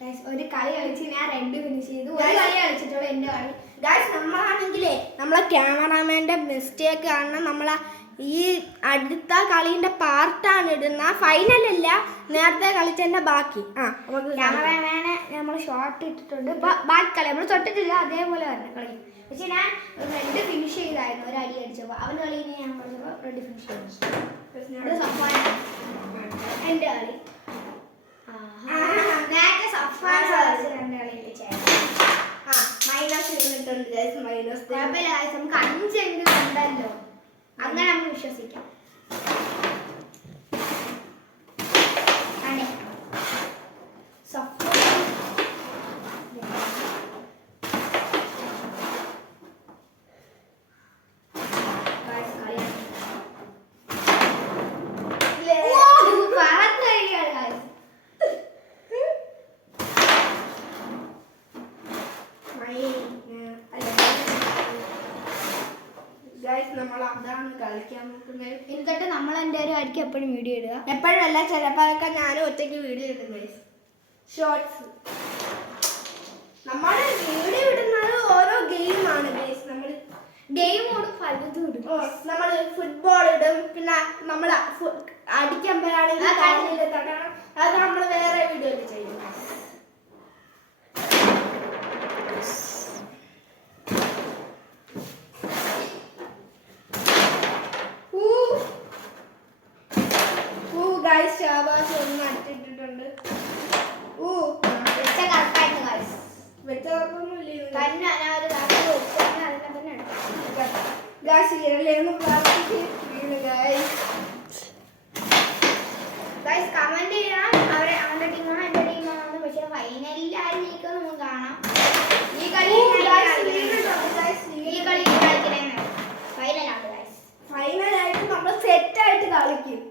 ഒരു കളി കളിച്ച് ഞാൻ 2 ഫിനിഷ് ചെയ്തു. ഒരു കളി കളിച്ചിട്ടുള്ള എൻ്റെ കളി. ഗൈസ് നമ്മളാണെങ്കിലേ നമ്മളെ ക്യാമറാമാൻ്റെ മിസ്റ്റേക്ക് കാരണം നമ്മളെ ഈ അടുത്ത കളീൻ്റെ പാർട്ടാണ് ഇടുന്ന. ഫൈനലല്ല, നേരത്തെ കളിച്ചതിൻ്റെ ബാക്കി. നമുക്ക് ക്യാമറാമാനെ നമ്മൾ ഷോർട്ട് ഇട്ടിട്ടുണ്ട്. ബാക്കി കളി നമ്മൾ തൊട്ടിട്ടില്ല, അതേപോലെ തന്നെ കളി. പക്ഷെ ഞാൻ 2 ഫിനിഷ് ചെയ്തായിരുന്നു. ഒരു അടി അടിച്ചപ്പോൾ അവൻ്റെ കളി ഞാൻ കളിച്ചപ്പോൾ 2 ഫിനിഷ് ചെയ്തു. സഫാൻ എൻ്റെ കളി. നേരത്തെ സഫാൻ കളി മൈനസ് ഇരുന്നിട്ടുണ്ട് ഗൈസ്. മൈനസ് നമുക്ക് 5 എങ്കിലും ഉണ്ടല്ലോ, അങ്ങനെ നമ്മൾ വിശ്വസിക്കാം. നമ്മൾ അതാണ് കളിക്കാൻ നോക്കുന്നത്. എന്നിട്ട് നമ്മൾ എൻ്റെ ആയിരിക്കും എപ്പോഴും വീഡിയോ ഇടുക. എപ്പോഴും അല്ല, ചിലപ്പോഴൊക്കെ ഞാനും ഒറ്റയ്ക്ക് വീഡിയോ ഇടുന്നത്. ഷോർട്സ് നമ്മൾ വീഡിയോ ഇടുന്നത് ഓരോ ഗെയിമാണ് ഗൈസ്. നമ്മൾ ഗെയിമോട് പലതും ഇടും. നമ്മൾ ഫുട്ബോൾ ഇടും, പിന്നെ നമ്മൾ അടിക്കുമ്പോഴാണെങ്കിൽ അത് നമ്മൾ വേറെ വീഡിയോ ചെയ്യും. ഷാബാസ് ഒന്ന് അടിച്ചിട്ടിട്ടുണ്ട്. വെച്ച കുഴപ്പമൊന്നുമില്ല. കമന്റ് ചെയ്യാൻ അവന്റെ ടീമാണോ എന്റെ ടീമാണോ. പക്ഷെ ഫൈനലിൽ ആര് ജയിക്കും നമുക്ക് കാണാം. ഈ കളി ഫൈനലാണ്. ഫൈനലായിട്ട് നമ്മൾ സെറ്റായിട്ട് കളിക്കും.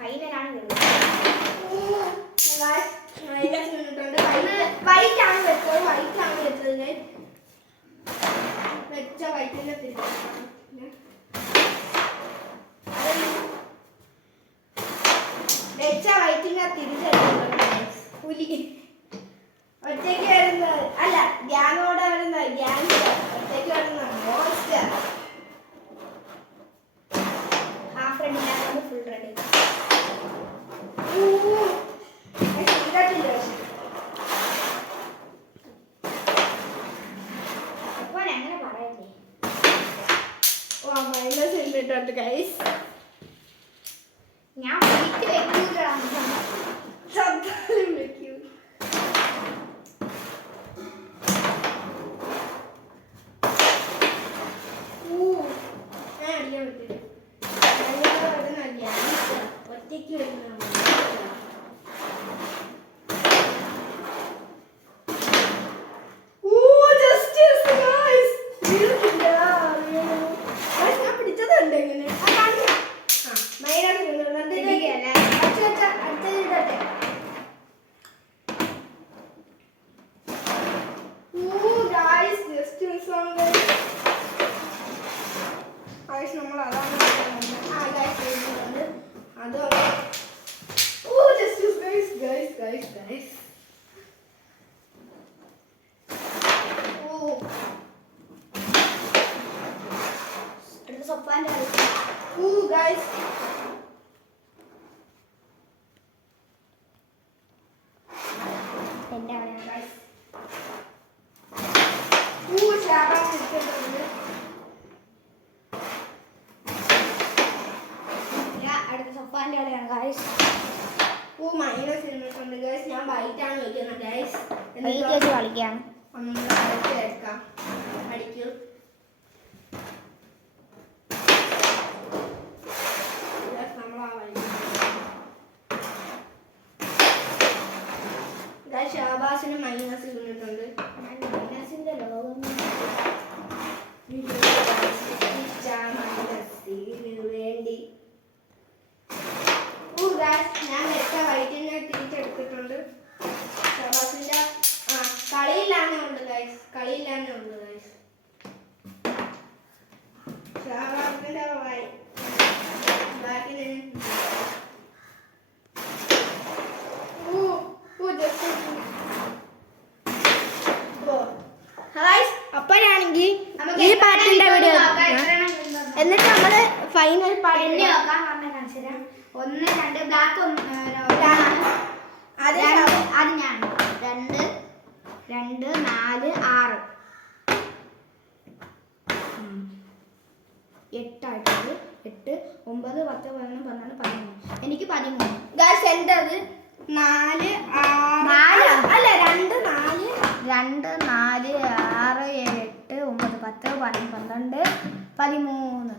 ഫൈനലാണ് വൈറ്റാണ് വെച്ചത്. വൈറ്റാണ് വെച്ചത്. വെച്ച വൈറ്റിന്റെ വെച്ച വൈറ്റിന്റെ തിരിച്ചെടുത്തിട്ടുണ്ട്. പുലി ഒറ്റയ്ക്ക് വരുന്നത് അല്ല, ഗ്യാങ്ങോടെ വരുന്നത് ഗ്യാങ്. ഒറ്റയ്ക്ക് വരുന്നത് മോൺസ്റ്റർ. ഹാഫ് റെഡി ഇല്ലാതെ ഫുൾ റെഡി. അങ്ങനെ പറയല്ലേ. മൈനസ് ഇട്ടിട്ടുണ്ട് ഗൈസ്. ഞാൻ വെക്കൂലാണ് വെക്കൂ. ഞാൻ അടിക്കാൻ പറ്റില്ല. ഒറ്റയ്ക്ക് വരുന്ന പിടിച്ചതുണ്ട് ഇങ്ങനെ. നമ്മൾ അതാണ് സൊപ്പാൻ്റെ ഗൈസ്. എൻ്റെ കളിയാണ് ഗൈസ്. അടുത്ത സൊപ്പാൻ്റെ കളിയാണ് ഗൈസ്. മൈനസ് ഇരുന്നിട്ടുണ്ട് ഗൈസ്. ഞാൻ വൈറ്റാണ് വെക്കുന്നത് ഗൈസ്. കളിക്കാം. അടിച്ചെടുക്കാം. അടിക്കൂ. ഷാബാസിന് മൈനസ് ഇരുന്നിട്ടുണ്ട്. മൈനസിന്റെ ലോകം വേണ്ടി ഞാൻ വെച്ച വൈറ്റിനെ തിരിച്ചെടുത്തിട്ടുണ്ട്. ഷാബാസിന്റെ കളിയില്ലാന്നേ ഉള്ളു ഗൈസ്. കളിയില്ലാന്നേ ഉള്ളു ഗൈസ്. ഷാബാസിന്റെ ബാക്കിന് just ഈ പാട്ടിന്റെ വീഡിയോ എന്നിട്ട് നമ്മള് ഫൈനൽ പാട്ട് എണ്ണി നോക്കാൻ പറഞ്ഞ കാണിച്ചുതരാം 1 2 ബ്ലാക്ക് അത് ഞാൻ 2 2 4 6 8 ആയിട്ടുണ്ട് 8 9 10 11 12 13 എനിക്ക് 13 സെന്റർ 4 6 അല്ല 2 4 2 4 6 7 8 9 10 12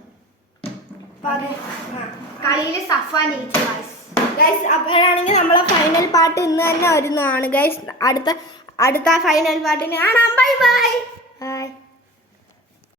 13 കളിയിൽ സഫാൻ ജയിച്ചു ഗൈസ്. അപ്പോഴാണെങ്കിൽ നമ്മളെ ഫൈനൽ പാട്ട് ഇന്ന് തന്നെ വരുന്നതാണ് ഗൈസ്. അടുത്ത ഫൈനൽ പാട്ടിന് കാണാം. Bye bye.